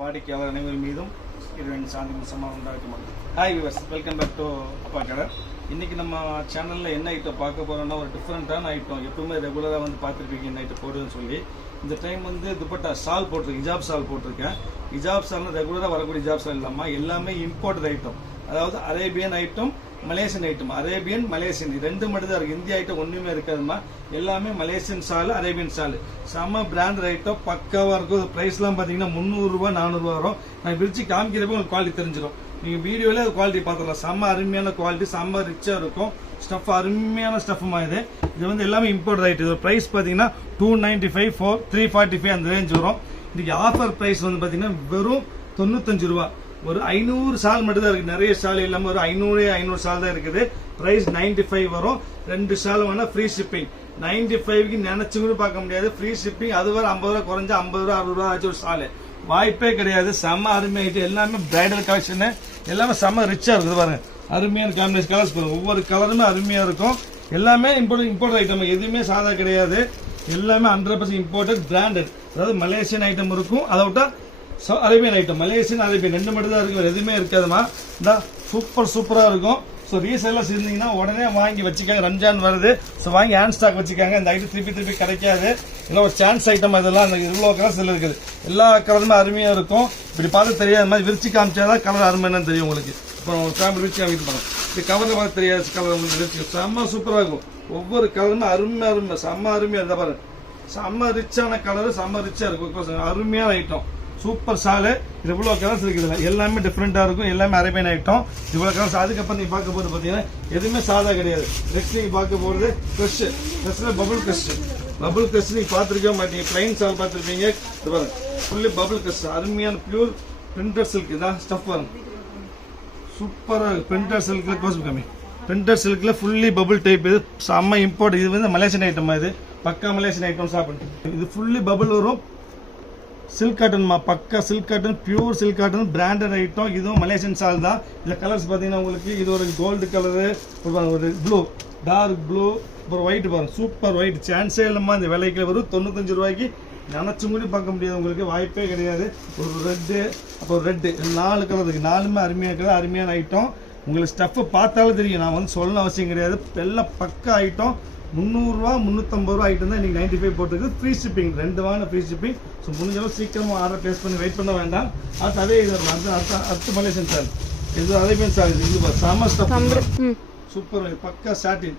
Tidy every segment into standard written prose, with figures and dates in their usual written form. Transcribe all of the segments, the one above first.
வாடிக்கையாளர் அனைவர் மீதும் இறைவன் சாந்தி சமாதானம் உண்டாகட்டும். Hi viewers, welcome back to Appa Kadai. இன்றைக்கி நம்ம சேனலில் என்ன ஐட்டம் பார்க்க போகிறோம்னா ஒரு டிஃப்ரெண்ட்டான ஐட்டம். எப்பவுமே ரெகுலராக வந்து பார்த்துருப்பீங்க இந்த ஐட்டம் போடுறதுன்னு சொல்லி. இந்த டைம் வந்து துப்பட்டா ஷால் போட்டிருக்கேன், ஹிஜாப் ஷால் போட்டிருக்கேன். ஹிஜாப் ஷால்னு ரெகுலராக வரக்கூடிய ஹிஜாப் ஷால் இல்லாமல் எல்லாமே இம்போர்ட்டட் ஐட்டம், அதாவது Arabian item, Malaysian item. Arabian Malaysian ரெண்டு மட்டும் தான் இருக்குது. இந்திய ஐட்டம் ஒன்றுமே இருக்காதுமா. எல்லாமே மலேசியன் ஷால், அரேபியன் ஷால். செம்ம பிராண்ட் ஐட்டம், பக்காவாக இருக்கும். ப்ரைஸ்லாம் பார்த்தீங்கன்னா 300 ரூபா 400 ரூபா வரும். நான் விரிச்சு காமிக்கிறப்ப உங்களுக்கு குவாலிட்டி தெரிஞ்சிடும். நீங்கள் வீடியோவில் அது குவாலிட்டி பார்த்துக்கலாம். செம்ம அருமையான குவாலிட்டி, செம்ம ரிச்சாக இருக்கும். ஸ்டஃப் அருமையான ஸ்டஃப்மா இது. இது வந்து எல்லாமே இம்போர்ட் ஐட்டம். இது ப்ரைஸ் பார்த்தீங்கன்னா 295, 345 அந்த ரேஞ்ச் வரும். இன்றைக்கி ஆஃபர் ப்ரைஸ் வந்து பார்த்தீங்கன்னா வெறும் 95 ரூபா. ஒரு 500 ஷால் மட்டும் தான் இருக்குது. நிறைய ஷால் இல்லாமல் ஒரு 500 ஷால் தான் இருக்குது. ப்ரைஸ் 95 வரும். 2 ஷால் வேணால் ஃப்ரீ ஷிப்பிங். 95க்கு நினைச்சு கூட பார்க்க முடியாது. Free shipping. அது வர 50 ரூபா குறைஞ்சா 50 ரூபா 60 ரூபா ஆச்சு ஒரு ஷாலு. வாய்ப்பே கிடையாது. செம்ம அருமையாயிட்டு. எல்லாமே பிரைடல் கலெக்ஷனு, எல்லாமே செம்ம ரிச்சாக இருக்குது பாருங்க. அருமையான காம்பினேஷன் கலர்ஸ் பாருங்க. ஒவ்வொரு கலருமே அருமையாக இருக்கும். எல்லாமே இம்போர்ட் ஐட்டம், எதுவுமே சாதா கிடையாது. எல்லாமே 100% இம்போர்ட்டட் பிராண்டட். அதாவது மலேசியன் ஐட்டம் இருக்கும், அதை விட்டா அரேபியன் ஐட்டம். மலேசியன் அரேபியன் ரெண்டு மட்டும் தான் இருக்கும், எதுவுமே இருக்காதுமா. இந்த சூப்பராக இருக்கும். ஸோ ரீசெல்லாம் இருந்தீங்கன்னா உடனே வாங்கி வச்சுக்காங்க. ரம்ஜான் வருது, ஸோ வாங்கி ஹேண்ட் ஸ்டாக் வச்சுக்காங்க. இந்த ஐட்டம் திருப்பி கிடைக்காது. இல்லை ஒரு சான்ஸ் ஐட்டம் இதெல்லாம். அந்த இவ்வளோ கலர்ஸ் இதில் இருக்குது. எல்லா கலருமே அருமையாக இருக்கும். இப்படி பார்த்து தெரியாத மாதிரி விரிச்சு காமிச்சாதான் கலர் அருமைன்னு தெரியும் உங்களுக்கு. இப்போ ஃபேமிலி விரிச்சு காமிட்டு போகிறோம். இது கவரில் பார்த்து தெரியாது கலர் உங்களுக்கு விரிச்சு. செம்ம சூப்பராக இருக்கும். ஒவ்வொரு கலருமே அருமை செம்ம அருமையாக இருந்தால் பாருங்க. செம்ம ரிச்சான கலரு, செம்ம ரிச்சாக இருக்கும். அருமையான ஐட்டம், சூப்பர் ஷாலு. இது இவ்வளோ கலர்ஸ் இருக்குது. எல்லாமே டிஃப்ரெண்ட்டாக இருக்கும். எல்லாமே அரேபியன் ஐட்டம். இவ்வளோ கலர்ஸ். அதுக்கப்புறம் நீங்கள் பார்க்க போகிறது பார்த்தீங்கன்னா எதுவுமே சாதா கிடையாது. நெக்ஸ்ட் நீங்கள் பார்க்க போகிறது க்ரஷ்ஷில் பபுள் க்ரஷ் நீங்கள் பார்த்துருக்க மாட்டீங்க. பிளைன் ஷால் பார்த்துருப்பீங்க. இது பாருங்க, ஃபுல்லி பபுள் க்ரஷ். அருமையான பியூர் பிரிண்டர் சில்க். இதான் ஸ்டஃப் வரும். சூப்பராக இருக்குது. பிரிண்டர் சில்கில் கோஸ் கம்மி. பிரிண்டர் சில்கில் ஃபுல்லி பபுள் டைப். இது செம்ம இம்போர்ட். இது வந்து மலேசியன் ஐட்டம். இது பக்கா மலேசியன் ஐட்டம். சாப்பிட்டு இது ஃபுல்லி பபுள் வரும். சில்க் காட்டன்மா, பக்கா silk cotton, pure silk cotton, branded item. இதுவும் மலேசியன் ஷால் தான். இதில் கலர்ஸ் பார்த்தீங்கன்னா உங்களுக்கு இது ஒரு கோல்டு கலரு, ஒரு ப்ளூ, டார்க் ப்ளூ, அப்புறம் ஒயிட் பாருங்க. Super white. சான்ஸே இல்லைம்மா. இந்த விலைக்கு வரும் 95 ரூபாய்க்கு. நினச்சும் கூட பார்க்க முடியாது உங்களுக்கு. வாய்ப்பே கிடையாது. ஒரு ரெட்டு, அப்புறம் ரெட்டு, 4 கலர் இருக்குது. 4மே அருமையாக இருக்குது. அருமையான ஐட்டம். உங்களுக்கு ஸ்டஃப்பை பார்த்தாலும் தெரியும். நான் வந்து சொல்லணும் அவசியம் கிடையாது. எல்லாம் பக்கா ஐட்டம். 300 ரூபா 350 ரூபா ஐட்டம் தான் இன்றைக்கி 95 போட்டுருக்கு. Free shipping. 2 வாங்க ஃப்ரீ ஷிப்பிங். ஸோ முடிஞ்சளவு சீக்கிரமாக ஆர்டர் ப்ளேஸ் பண்ணி வெயிட் பண்ண வேண்டாம். அதே இது அடுத்த மலேசியன் சார். இது அரேபியன் சார். இது செம்ம ஸ்டஃப், சூப்பர் பக்கா சாட்டின்.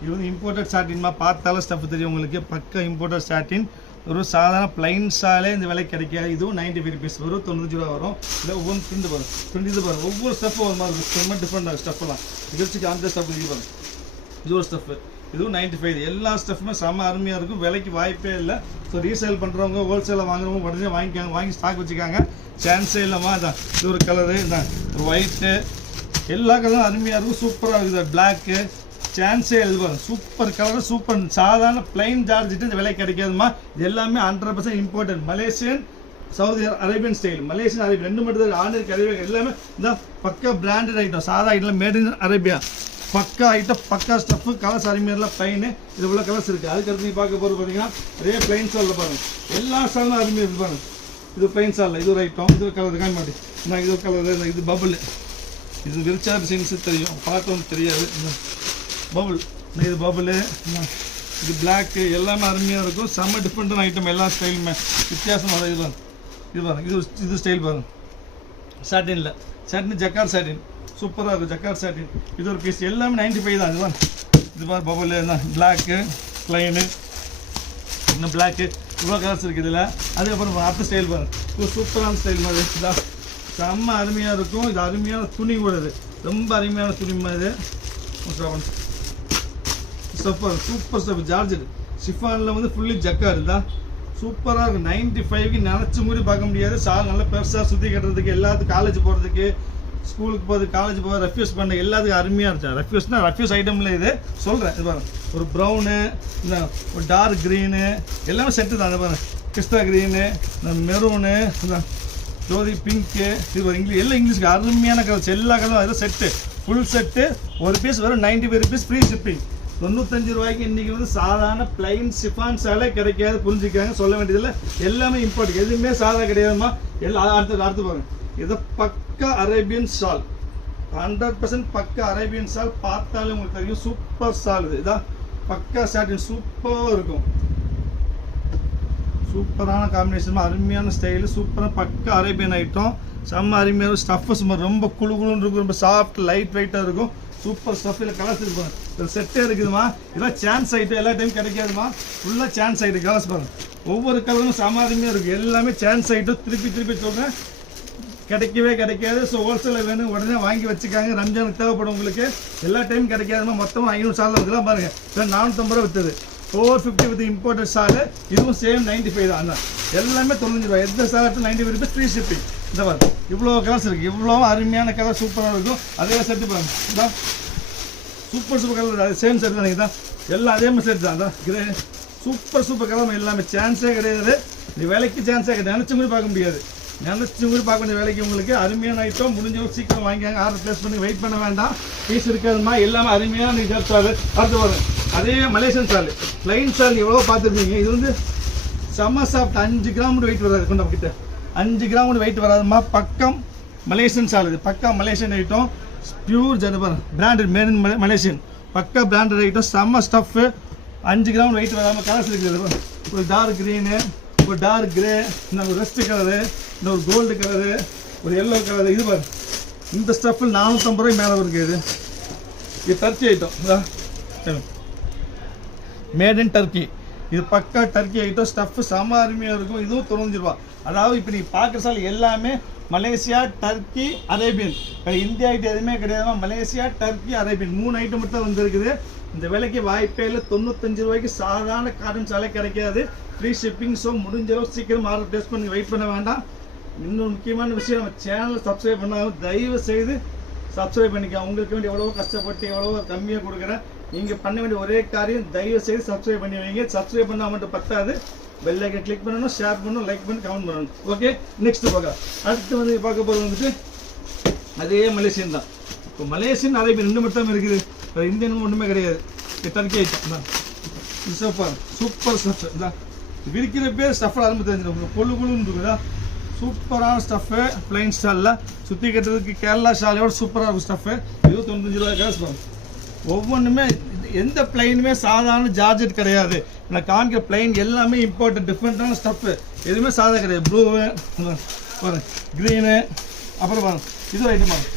இது வந்து இம்போர்ட்டட் சாட்டின்மா. பார்த்தாலும் ஸ்டஃப் தெரியும் உங்களுக்கு. பக்கா இம்போர்ட்டட் சாட்டின். ஒரு சாதாரண பிளைன் ஷாலே இந்த விலை கிடைக்காது. இதுவும் 95 ருபீஸ் வரும். 95 ரூபா வரும். இல்லை ஒவ்வொரு பிரிண்ட் பாருங்க. இது பாருங்க. ஒவ்வொரு ஸ்டஃப்பும் ஒரு மாதிரி இருக்கும். ரொம்ப டிஃப்ரெண்டாக ஸ்டஃப்லாம். நிகழ்ச்சிக்கு அந்த ஸ்டஃப் இது பாருங்க. இது ஒரு ஸ்டஃப். இதுவும் 95. எல்லா ஸ்டஃப்புமே செம்ம அருமையாக இருக்கும். விலைக்கு வாய்ப்பே இல்லை. ஸோ ரீசேல் பண்ணுறவங்க, ஹோல்சேலில் வாங்குறவங்க உடனே வாங்கிக்காங்க. வாங்கி ஸ்டாக் வச்சுக்காங்க. சான்ஸே இல்லைம்மா. இதான் இது ஒரு கலரு, இதான் ஒரு ஒயிட்டு, எல்லா கலரும் அருமையாக இருக்கும். சூப்பராக இருக்குது. பிளாக்கு, சான்ஸே எழுதுவாங்க. Super colour, super. சாதாரண பிளைன் ஜார்ஜிட்டு இந்த விலை கிடைக்காதுமா. இது எல்லாமே 100% imported. Malaysian, Saudi Arabian style. Malaysian Arabian ரெண்டு மட்டும் தான். ஆண்டிற்கு அரேபியா எல்லாமே இந்த பக்கா பிராண்டட் ஐட்டம். சாதா ஐட்டம் மேட் இன் அரேபியா. பக்கா ஐட்டம், பக்கா ஸ்டஃப்பு. கலர்ஸ் அருமையெல்லாம் பிளைனு. இது உள்ள கலர்ஸ் இருக்குது. அதுக்கடுத்து நீங்கள் பார்க்க போகிறது பார்த்தீங்கன்னா நிறைய பிளைன் ஷாலில் பாருங்கள். எல்லா ஷாலும் அருமையாக இருக்குது பாருங்கள். இது பிளைன் ஷாலில் இது ஒரு ஐட்டம். இது ஒரு கலர் காமி மாட்டி. நான் இது ஒரு கலர். இது பபுள். இது விரிச்சா டிசைன்ஸு தெரியும், பார்த்தோன்னு தெரியாது. பபுள். இது பபுளு, இது பிளாக்கு. எல்லாமே அருமையாக இருக்கும். செம்ம டிஃப்ரெண்டான ஐட்டம். எல்லா ஸ்டைலுமே வித்தியாசமாக இது பாருங்க. இது பாருங்க. இது ஸ்டைல் பாருங்க. சாட்டினில் சாட்டின், ஜக்கார் சாட்டின். சூப்பராக இருக்கும். ஜக்கார் சாட்டின். இது ஒரு பீஸ். எல்லாமே 95 தான். இதுதான் இது பாரு. பபுள் தான். பிளாக்கு, பிளைனு, இன்னும் பிளாக்கு. இவ்வளோ கலர்ஸ் இருக்குது இதில். அதுக்கப்புறம் அடுத்த ஸ்டைல் பாருங்க. ஒரு சூப்பரான ஸ்டைல் மாதிரி இருக்குதா. செம்ம அருமையாக இருக்கும். இது அருமையான துணி கூட. இது ரொம்ப அருமையான துணி மாதிரி. Super stuff. ஜார்ஜெட் ஷிஃபானில் வந்து ஃபுல்லி ஜக்கார் இருந்தால் சூப்பராக இருக்கும். 95க்கு நினச்சி மூடி பார்க்க முடியாது. ஷால் நல்லா பெருசாக சுற்றி கட்டுறதுக்கு, எல்லாத்துக்கும் காலேஜ் போகிறதுக்கு, ஸ்கூலுக்கு போகிறது, காலேஜ் போகிறது, ரெஃப்யூஸ் பண்ண எல்லாத்துக்கும் அருமையாக இருந்துச்சு. ரெஃப்யூஸ் ஐட்டமில் இது சொல்கிறேன். இது பாருங்க. ஒரு ப்ரௌனு, இந்த ஒரு டார்க் க்ரீனு, எல்லாமே செட்டு தான். அது பாருங்க. கிறிஸ்டா க்ரீனு, இந்த மெரூனு, இந்த ஜோதி பிங்க்கு. இது ஒரு எல்லாம் இங்கிலீஷ்க்கு அருமையான கலர்ஸ். எல்லா கலரும் அதில் செட்டு, ஃபுல் செட்டு. ஒரு பீஸ் வரும் 95 ருபீஸ். Free shipping. 95 ரூபாய்க்கு இன்னைக்கு வந்து சாதாரண பிளைன் சிஃபான் சாலே கிடைக்காது, புரிஞ்சுக்காங்க, சொல்ல வேண்டியதில்லை. எல்லாமே இம்போர்ட், எதுவுமே சாதா கிடையாதுமா. எல்லாம் அடுத்து பாருங்க, இது பக்கா அரேபியன் ஷால், 100% பக்கா அரேபியன் ஷால். பார்த்தாலே உங்களுக்கு தெரியும் சூப்பர் ஷால். இது இதான் பக்கா சாட்டின், சூப்பராக இருக்கும். சூப்பரான காம்பினேஷன், அருமையான ஸ்டைலு, சூப்பராக பக்கா அரேபியன் ஐட்டம். செம்ம அருமையான ஸ்டஃப், சும்மா ரொம்ப குழுகுலுன்னு இருக்கும், ரொம்ப சாஃப்ட் லைட் வெயிட்டாக இருக்கும். Super stuff. இல்லை கலர்ஸ் இருப்பாங்க, ஒரு செட்டே இருக்குதுமா. இதெல்லாம் சான்ஸ் ஐட்டம், எல்லா டைம் கிடைக்காதுமா. ஃபுல்லாக சான்ஸ் ஐட்டம். கலர்ஸ் பாருங்க, ஒவ்வொரு கலரும் செம்ம அருமையாக இருக்குது. எல்லாமே சான்ஸ் ஐட்டம். திருப்பி சொல்கிறேன், கிடைக்கவே கிடைக்காது. ஸோ ஹோல்சேலில் வேணும், உடனே வாங்கி வச்சுக்காங்க. ரம்ஜானுக்கு தேவைப்படும் உங்களுக்கு. எல்லா டைம் கிடைக்காதுமா. மொத்தமாக 500 சால் இருக்குதான் பாருங்கள். இப்போ 450 ரூபா விற்றுது. 450 வித் இம்போர்ட்டட் சால். இதுவும் சேம் 95 தான். எல்லாமே 95 ரூபா. எந்த சால் 95 ருபீஸ், ஃப்ரீ ஷிப்பிங். இந்த பாருங்க, இவ்வளோ கலர்ஸ் இருக்குது, இவ்வளோ அருமையான கலர், சூப்பராக இருக்கும். அதே செட்டு பாருங்க, இதான் சூப்பர் கலர், அது சேம் செட் தான். இதுதான் எல்லாம் அதே மாதிரி செட் தான். அதான் கிரே, சூப்பர் கலர். எல்லாமே சான்ஸே கிடையாது. இந்த விலைக்கு சான்ஸே கிடையாது. நினச்சும் கூட பார்க்க முடியாது. நினச்சும் கூட பார்க்க வேண்டிய விலைக்கு உங்களுக்கு அருமையான ஐட்டம். முடிஞ்சவங்க சீக்கிரம் வாங்கிக்காங்க. ஆர்டர் ப்ளேஸ் பண்ணி வெயிட் பண்ண வேண்டாம். பீஸ் இருக்காதுமா. எல்லாமே அருமையான நிஜர் சால். அடுத்து பாருங்க, அதே மலேசியன் சால், பிளைன் சால் எவ்வளோ பார்த்துருப்பீங்க. இது வந்து செம்ம சாஃப்ட், 5 கிராம் வெயிட் வராது. கொண்டு நம்ம கிட்ட 5 கிராம் வெயிட் வராதுமா. பக்கம் மலேசியன் சால். இது பக்கா மலேசியன் ஐட்டம், பியூர் ஜனபர் பிராண்டட், மேட் இன் மலேசியன். பக்கா பிராண்டட் ஐட்டம், செம்ம ஸ்டஃப். 5 கிராம் வெயிட் வராமல் கலர்ஸ் இருக்குது. ஒரு டார்க் க்ரீனு, ஒரு டார்க் கிரே, ஒரு ரெஸ்ட் கலரு, ஒரு கோல்டு கலரு, ஒரு எல்லோ கலரு. இது பாரு, இந்த ஸ்டஃப்பில் 450 ரூபாய் மேலே இருக்குது. இது Turkey item, made in Turkey. இது பக்கா டர்க்கி ஐட்டம். ஸ்டஃப் செம்ம அருமையாக இருக்கும். இதுவும் 95 ரூபா. அதாவது இப்போ நீங்கள் பார்க்குற சால் எல்லாமே Malaysia, Turkey, Arabian. India item எதுவுமே கிடையாது. மலேசியா, டர்க்கி, அரேபியன் 3 ஐட்டம் மட்டும் வந்துருக்குது. இந்த விலைக்கு வாய்ப்பே இல்லை. 95 ரூபாய்க்கு சாதாரண காட்டன் சாலை கிடைக்காது, ஃப்ரீ ஷிப்பிங். ஸோ முடிஞ்சளவு சீக்கிரம் ஆர்டர் ப்ளேஸ் பண்ணி வெயிட் பண்ண வேண்டாம். இன்னொரு முக்கியமான விஷயம், நம்ம சேனலை சப்ஸ்கிரைப் பண்ணாலும் தயவு செய்து சப்ஸ்கிரைப் பண்ணிக்க. உங்களுக்கு வேண்டிய எவ்வளோ கஷ்டப்பட்டு எவ்வளோ கம்மியாக கொடுக்குறேன். நீங்கள் பண்ண வேண்டிய ஒரே காரியம், தயவு செய்து சப்ஸ்கிரைப் பண்ணி வைங்க. சப்ஸ்கிரைப் பண்ணால் மட்டும் பத்தாது, பெல் ஐக்கன் கிளிக் பண்ணணும், ஷேர் பண்ணணும், லைக் பண்ணி கமெண்ட் பண்ணணும். ஓகே, நெக்ஸ்ட் பார்க்கலாம். அடுத்து வந்து பார்க்க போகிறது வந்துட்டு அதே மலேசியன் தான். இப்போ மலேசியன் அரேபியன் 2 மட்டும் இருக்குது. இப்போ இந்தியன் ஒன்றுமே கிடையாது. டர்க்கி ஐட்டம் தான். சூப்பர் ஸ்டஃப் தான். விற்கிற பேர் ஸ்டஃப் ஆரம்பி தெரிஞ்சிடும். குழுன்னு இருக்குதா, சூப்பரான ஸ்டஃப்பு. பிளைன் ஸ்டாலில் சுற்றி கட்டுறதுக்கு கேரளா ஷாலையோட சூப்பராக இருக்கும் ஸ்டஃப்பு. 95 ரூபாய் காசு பாருங்க. ஒவ்வொன்றுமே எந்த பிளைனுமே சாதாரண ஜார்ஜெட் கிடையாது. நான் காமிக்கிற பிளைன் எல்லாமே இம்பார்ட்டன்ட், டிஃப்ரெண்ட்டான ஸ்டஃப்பு. எதுவுமே சாதா கிடையாது. ப்ளூவு பாருங்க, க்ரீனு, அப்புறம் பாருங்க இது ஒரு ஐட்டம் பாருங்க.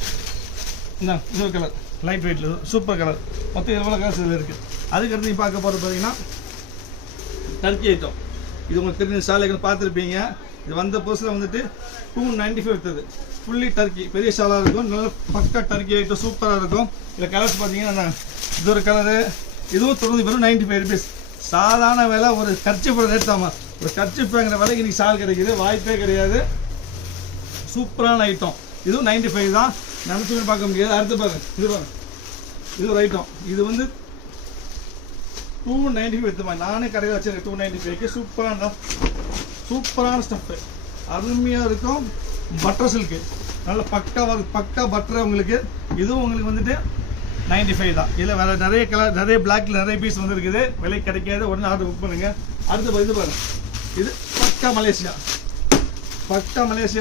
இந்த இது ஒரு கலர், லைட் வெயிட்டில் சூப்பர் கலர். மொத்தம் 20 கலர்ஸ் இதில் இருக்குது. அதுக்கடுத்து நீங்கள் பார்க்க போகிறது பார்த்தீங்கன்னா டர்க்கி ஐட்டம். இது உங்களுக்கு தெரிஞ்ச சாலைகள் பார்த்துருப்பீங்க. இது வந்த புதுசில் வந்துட்டு 295 விற்றுது. ஃபுல்லி டர்க்கி, பெரிய ஷாலாக இருக்கும். நல்ல பக்கா டர்க்கி ஐட்டம், சூப்பராக இருக்கும். இதில் கலர்ஸ் பார்த்தீங்கன்னா இது ஒரு கலரு, இதுவும் 95 ருபீஸ். சாதாரண விலை. ஒரு கர்ச்சிப்போட ரேட் தாமா. ஒரு கர்ச்சிப் வாங்குற விலைக்கு இன்றைக்கி ஷால் கிடைக்குது, வாய்ப்பே கிடையாது. சூப்பரான ஐட்டம். இதுவும் 95 தான். நினச்சுமே பார்க்க முடியாது. அடுத்து பாருங்க, இது பாருங்க, இது ஒரு ஐட்டம். இது வந்து 295 விற்றுமா. நானே கடையில் வச்சிருக்கேன் 295க்கு. சூப்பரான ஸ்டஃப்பு, அருமையாக இருக்கும். பட்டர் சில்க்கு, நல்ல பக்கா பட்டர் உங்களுக்கு. இதுவும் உங்களுக்கு வந்துட்டு 95 தான். இதில் வேறு நிறைய கலர், நிறைய பிளாக்ல நிறைய பீஸ் வந்துருக்குது. விலை கிடைக்காது, உடனே ஆர்டர் புக் பண்ணுங்க. அடுத்து இது பாருங்க, இது பக்கா மலேசியா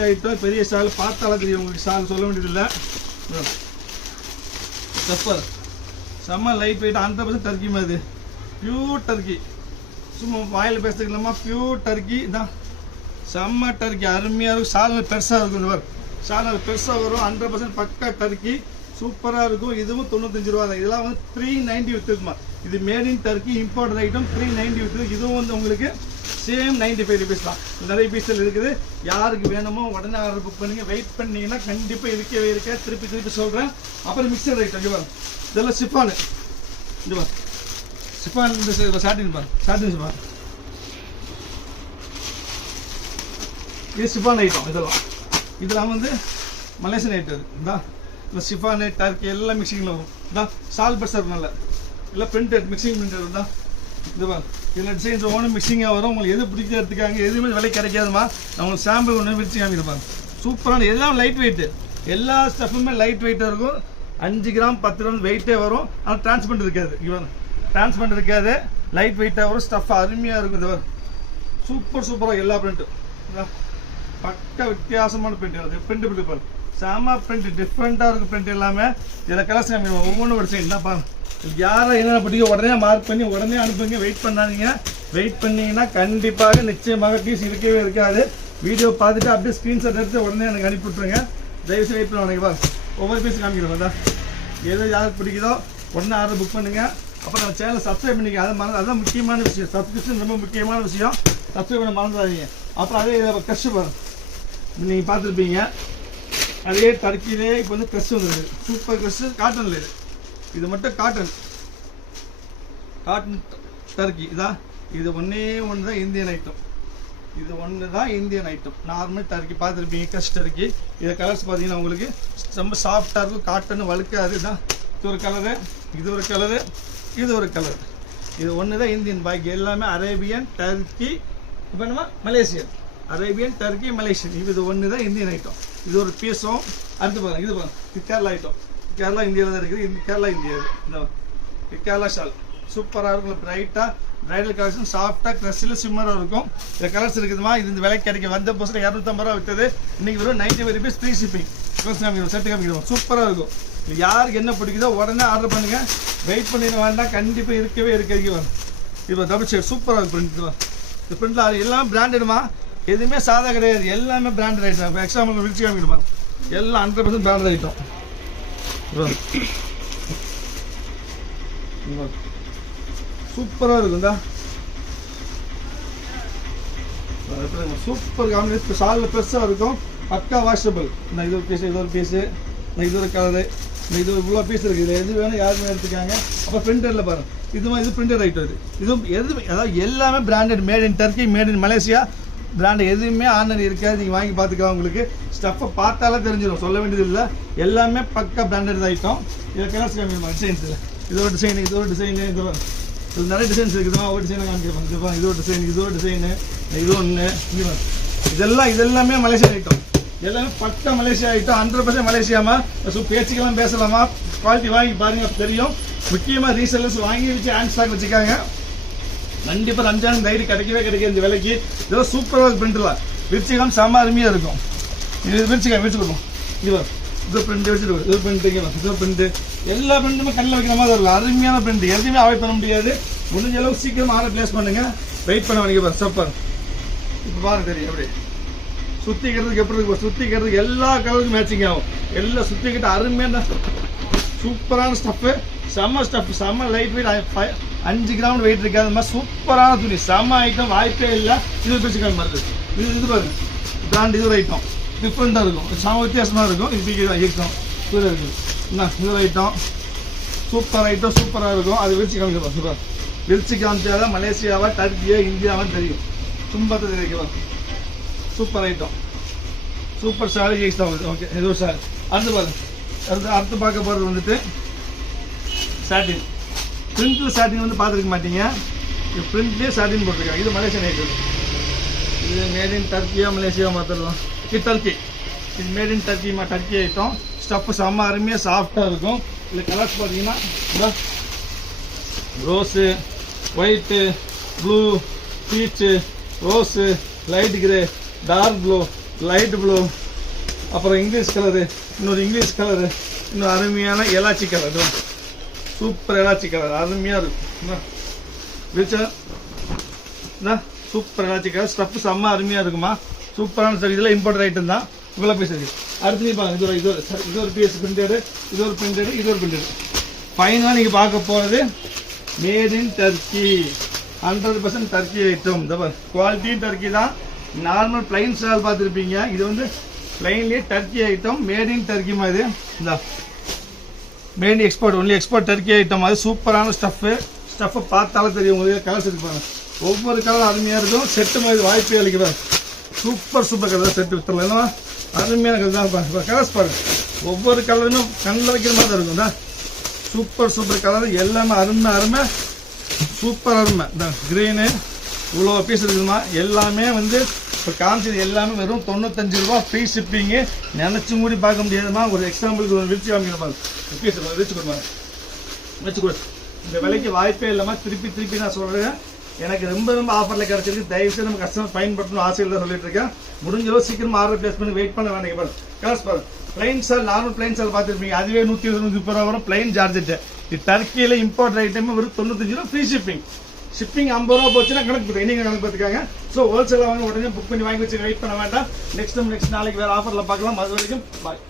ஐட்டம். பெரிய ஸ்டால், பார்த்தாலும் தெரியும் உங்களுக்கு. ஸ்டால் சொல்ல வேண்டியதில்லை. சப்பர் செம்ம லைட் வெயிட், 100% டர்க்கி மாதிரி. பியூர் டர்க்கி, சும்மா வாயில் பேசுறதுக்கு இல்லாமல் பியூர் டர்க்கி தான். செம்ம டர்க்கி, அருமையாக இருக்கும். ஷால் பெருசாக இருக்கும். இந்த மாதிரி ஷால் பெருசாக வரும். 100% பக்கா டர்க்கி, சூப்பராக இருக்கும். இதுவும் 95 ரூபா தான். இதெல்லாம் வந்து 390 விற்றுமா. இது made in Turkey, import item. 390 விற்றுது. இதுவும் வந்து உங்களுக்கு சேம் 95 ருபீஸ் தான். நிறைய பீஸில் இருக்குது. யாருக்கு வேணுமோ உடனே ஆர்டர் புக் பண்ணுங்க. வெயிட் பண்ணிங்கன்னா கண்டிப்பாக இருக்கவே திருப்பி சொல்கிறேன். அப்புறம் மிக்சர் ஐட்டம் இங்கே பாருங்க. இதெல்லாம் சிப்பானு, இங்கே பாருங்க சிப்பான். இந்த சாட்டின் பாருங்க, இது சிப்பான் ஐட்டம். இதெல்லாம் வந்து மலேசியன் ஐட்டம். இதுதான் இந்த சிஃபானு, டர்க்கி எல்லாம் மிக்சிங்கில் வரும். இதான் சால் பர்சர் நல்ல இல்லை பிரிண்டட், மிக்சிங் பிரிண்டட் தான். இது பாருங்க, இதில் டிசைன்ஸ் ஒவ்வொன்றும் மிக்சிங்காக வரும். உங்களுக்கு எது பிடிக்க எடுத்துக்காங்க. எதுவுமே விலை கிடைக்காதுமா. நான் உங்களுக்கு சாம்பிள் ஒன்று விரிச்சு காமிக்கிறேன். சூப்பரான, எல்லாம் லைட் வெயிட்டு. எல்லா ஸ்டஃப்புமே லைட் வெயிட்டாக இருக்கும். 5 கிராம் 10 கிராம் வெயிட்டே வரும். ஆனால் டிரான்ஸ்பரண்ட் இருக்காது. இவன் டிரான்ஸ்பரண்ட் இருக்காது, லைட் வெயிட்டாக வரும், ஸ்டஃப் அருமையாக இருக்கும். இது சூப்பராக எல்லா பிரிண்ட்டும் பக்க வித்தியாசமான பிரிண்ட். பிரிண்ட் பிடிப்பாரு செம பிரிண்ட், டிஃப்ரெண்ட்டாக இருக்கும் பிரிண்ட் எல்லாமே. இதில் கலர்ஸ் ஒவ்வொன்றும் ஒரு சைடு தான் பாருங்க. யாரை என்னென்ன பிடிக்கும் உடனே மார்க் பண்ணி உடனே அனுப்புங்க. வெயிட் பண்ணாதீங்க. வெயிட் பண்ணிங்கன்னா கண்டிப்பாக நிச்சயமாக பீஸ் இருக்கவே இருக்காது. வீடியோ பார்த்துட்டு அப்படியே ஸ்க்ரீன்ஷாட் எடுத்து உடனே எனக்கு அனுப்பி விட்ருங்க. தயவுசெய்து வெயிட் பண்ணுவாங்க. பாருங்க ஒவ்வொரு பீஸ் காமிக்கிறோம் தான். எது யாருக்கு பிடிக்குதோ உடனே ஆர்டர் புக் பண்ணுங்கள். அப்புறம் நம்ம சேனலை சப்ஸ்கிரைப் பண்ணிக்க. அதுதான் முக்கியமான விஷயம். சப்ஸ்கிரிப்ஷன் ரொம்ப முக்கியமான விஷயம். சப்ஸ்கிரைப் பண்ண மறந்துடாதீங்க. அப்புறம் அதே க்ரஷ் பாருங்க, நீங்கள் பார்த்துருப்பீங்க. அதே டர்க்கிலே இப்போ வந்து க்ரஷ் வந்துருக்கு. சூப்பர் க்ரஷ் காட்டனில். இது மட்டும் காட்டன் டர்க்கி இதான். இது ஒன்றே ஒன்று தான் இந்தியன் ஐட்டம். இது ஒன்று தான் இந்தியன் ஐட்டம். நார்மல் டர்க்கி பார்த்துருப்பீங்க, க்ரஷ் டர்க்கி. இதை கலர்ஸ் பார்த்தீங்கன்னா உங்களுக்கு ரொம்ப சாஃப்டாக இருக்கும், காட்டன் வழுக்காது. இதுதான் இது ஒரு கலரு, இது ஒரு கலரு, இது ஒரு கலர். இது ஒன்று தான் இந்தியன். பாக்கி எல்லாமே அரேபியன், டர்க்கி, இப்போ நம்ம மலேசியன். Arabian, Turkey, Malaysian. இது ஒன்று தான் இந்தியன் ஐட்டம். இது ஒரு பீஸும். அடுத்து பாருங்க, இது பாருங்க, இது கேரளா ஐட்டம். கேரளா இந்தியாவில் தான் இருக்குது. இது கேரளா இந்தியா. இந்த கேரளா ஷால் சூப்பராக இருக்கும். பிரைட்டாக பிரைடல் கலெக்ஷன், சாஃப்டாக க்ரஷில் சிம்மராக இருக்கும். இந்த கலர்ஸ் இருக்குதுமா. இது இந்த விலைக்கு கிடைக்கும். வந்த புதுசில் 250 ரூபா விற்றது. இன்றைக்கி வெறும் 95 rupees ஃப்ரீ ஷிப்பிங். செட்டு காமிக்கிறோம். சூப்பராக இருக்கும். யாருக்கு என்ன பிடிக்குதோ உடனே ஆர்டர் பண்ணுங்கள். வெயிட் பண்ணிட வேண்டாம். கண்டிப்பாக இருக்கவே இருக்க. இப்போ டபுள் ஷேட் சூப்பராக இருக்கும் பிரிண்ட். இந்த பிரிண்டில் எல்லாமே பிராண்டடுமா. எதுவுமே சாதா கிடையாது. எல்லாமே பிராண்டட் ஐட்டம். எக்ஸாம்பிள் விரிச்சு காமிக்கணுமா. எல்லாம் 100% பிராண்டட் ஐட்டம். சூப்பராக இருக்கும்டா. Super combination. சாலில் பெருசாக இருக்கும். பக்கா வாஷபிள். நான் இது ஒரு பீஸு, இது ஒரு பீஸு, இது ஒரு கலரு, இது ஒரு இவ்வளோ பீஸ் இருக்குது. இதில் எது வேணும் யாருமே எடுத்துக்காங்க. அப்போ பிரிண்டரில் பாருங்கள். இது பிரிண்டட் ஐட்டம். இதுவும் எது அதாவது எல்லாமே branded. Made in Turkey, made in Malaysia. Brand எதுவுமே ஆர்டினரி இருக்காது. நீங்கள் வாங்கி பார்த்துக்கலாம். உங்களுக்கு ஸ்டஃப்பை பார்த்தாலே தெரிஞ்சிடும், சொல்ல வேண்டியது இல்லை. எல்லாமே பக்கா பிராண்டட் ஐட்டம். இதில் கலர்ஸ் காமிக்கணும். டிசைன்ஸில் இது ஒரு டிசைனு, இது ஒரு டிசைனு, இது நிறைய டிசைன்ஸ் இருக்குதுமா. ஒரு டிசைனை காமிக்கிறோம். இது ஒரு டிசைன், இது ஒரு டிசைனு, இது ஒன்று. இதெல்லாமே மலேசியா ஐட்டம். எல்லாமே பக்கா மலேசியா ஐட்டம். 100% மலேசியாமா. பேச்சுக்கெல்லாம் பேசலாமா. குவாலிட்டி வாங்கி பாருங்க, தெரியும். முக்கியமாக ரீசெல்லர்ஸ் வாங்கி வச்சு ஹேண்ட் ஸ்டாக் வச்சுக்காங்க. கண்டிப்பாக ரம்ஜான் டைரி கிடைக்கவே கிடைக்காது இந்த விலைக்கு. இதெல்லாம் சூப்பராக பிரிண்ட்லாம். விரிச்சிக்காம செம்ம அருமையாக இருக்கும். இது விரிச்சு கொடுப்போம். இது பிரிண்ட் வச்சுட்டு இது பிரிண்ட், இது பிரிண்ட். எல்லா பிரிண்ட்டுமே கண்ணில் வைக்கிற மாதிரி இருக்கும். அருமையான பிரிண்ட். எதுவுமே அவாய்ட் பண்ண முடியாது. முடிஞ்ச அளவுக்கு சீக்கிரமாக ஆர்டர் பிளேஸ் பண்ணுங்க. வெயிட் பண்ண வேண்டிய பாரு. சப்பர் இப்போ பாருங்க தெரியும். அப்படி சுத்திக்கிறதுக்கு எப்படி இருக்கும். சுத்திக்கிறதுக்கு எல்லா கலருக்கும் மேட்சிங் ஆகும். எல்லாம் சுத்திக்கிட்ட அருமையான சூப்பரான ஸ்டஃப்பு. செம்ம ஸ்டஃப், செம்ம லைட் வெயிட். 5 கிராம் வெயிட் இருக்காது. அது மாதிரி சூப்பரான துணி. செம்ம ஐட்டம், வாய்ப்பே இல்லை. இது பிரிச்சுக்காம மாதிரி இது பாருங்க. பிராண்ட் இது ஒரு ஐட்டம் டிஃப்ரெண்ட்டாக இருக்கும். செம்ம வித்தியாசமாக இருக்கும். இது ஐட்டம் இது இருக்குது. என்ன இது ஒரு ஐட்டம். சூப்பர் ஐட்டம், சூப்பராக இருக்கும். அது விரிச்சு காமிக்கலாம். சூப்பர் விரிச்சு காமிச்சாதான் மலேசியாவா, டர்க்கியா, இந்தியாவான்னு தெரியும். சும்பத்தை தெரிவிக்கலாம். Super item. Super sorry item. Okay, இது ஒரு சாரி. அடுத்து பாருங்க. அடுத்து பார்க்க போகிறது வந்துட்டு சாட்டின். பிரிண்டில் சாட்டின் வந்து பார்த்துருக்க மாட்டீங்க. இது பிரிண்ட்லேயே சாட்டின் போட்டிருக்காங்க. இது மலேசியன் ஐட்டம். இது மேட் இன் டர்க்கியா, மலேசியா மாத்திரலாம். இது டர்க்கி. இது made in Turkey item. Stuff செம்ம அருமையாக சாஃப்டாக இருக்கும். இதில் கலர்ஸ் பார்த்தீங்கன்னா rose, white, blue, peach, rose, light grey, dark blue, light blue, அப்புறம் இங்கிலீஷ் கலரு, இன்னொரு இங்கிலீஷ் கலரு, இன்னும் அருமையான எலாச்சி கலர். சூப்பர் எலாச்சி கலர் அருமையாக இருக்கும். சூப்பர் எலாச்சி கலர். ஸ்டஃப்பு செம்ம அருமையாக இருக்குமா. சூப்பரான சார். இதெல்லாம் இம்போர்ட் ஐட்டம் தான். இவ்வளோ பீஸ் இருக்குது. அடுத்து பாருங்க. இது ஒரு பீஸ் பிரிண்டடு, இது ஒரு பிரிண்டடு, இது ஒரு பிரிண்டடு. ஃபைனலாக நீங்கள் பார்க்க போகிறது made in Turkey. 100% Turkey item. இந்த குவாலிட்டி டர்க்கி தான். நார்மல் பிளைன் ஸ்டால் பார்த்துருப்பீங்க. இது வந்து பிளைன்லேயே Turkey item. Made in Turkey மாதிரி. இந்த made in export, only export Turkey item. அது சூப்பரான ஸ்டஃப்பை பார்த்தாலும் தெரியும் உங்களுக்கு. கலர்ஸ் இருப்பாங்க. ஒவ்வொரு கலரும் அருமையாக இருக்கும். செட்டு மாதிரி வாய்ப்பே அளிக்கிறார். சூப்பர் கலர் செட்டு வித்தரலாம். இல்லைனா அருமையான கலர் தான் இருப்பாங்க. கலர்ஸ் பாருங்க. ஒவ்வொரு கலருமே கண்ணில் வைக்கிற மாதிரி தான் இருக்கும். Super colour. எல்லாமே அருமை சூப்பர் அருமை. இந்த க்ரீனு இவ்வளோ பீஸ் இருக்குதுமா. எல்லாமே வந்து இப்போ காமிச்சது எல்லாமே வெறும் 95 ரூபா ஃப்ரீ ஷிப்பிங்கு. நினச்சி மூடி பார்க்க முடியாதுமா. ஒரு எக்ஸாம்பிளுக்கு ஒரு விரிச்சு காமிக்கிற மாதிரி பீஸ் விரிச்சு கொடுப்பாங்க. வச்சு கொடு. இந்த விலைக்கு வாய்ப்பே இல்லாம திருப்பி நான் சொல்றேன். எனக்கு ரொம்ப ஆஃபர்ல கிடைச்சிருக்கு. தயவு செய்து நம்ம கஸ்டமர் பயன்படுத்தணும் ஆசையில் தான் சொல்லிட்டு இருக்கேன். முடிஞ்ச அளவு சீக்கிரமா ஆர்டர் பிளேஸ் பண்ணி வெயிட் பண்ண வேண்டாம். கலர்ஸ் பாருங்க. பிளைன் சால் நார்மல் பிளைன் சால் பார்த்துருப்பீங்க. அதுவே 120-130 ரூபா வரும் பிளைன் ஜார்ஜெட். இது டர்க்கியில இம்போர்ட் ஐட்டம் வெறும் 95 ரூபா ஃப்ரீ ஷிப்பிங். ஷிப்பிங் 50 ரூபா போச்சுன்னா கணக்கு போட்டு நீங்க கணக்கு பார்த்துக்காங்க. ஸோ ஹோல்சேல் வாங்க உடனே புக் பண்ணி வாங்கி வச்சு வெயிட் பண்ண வேண்டாம். நெக்ஸ்ட் நாளைக்கு வேற ஆஃபர்ல பார்க்கலாம். அது வரைக்கும் பாய்.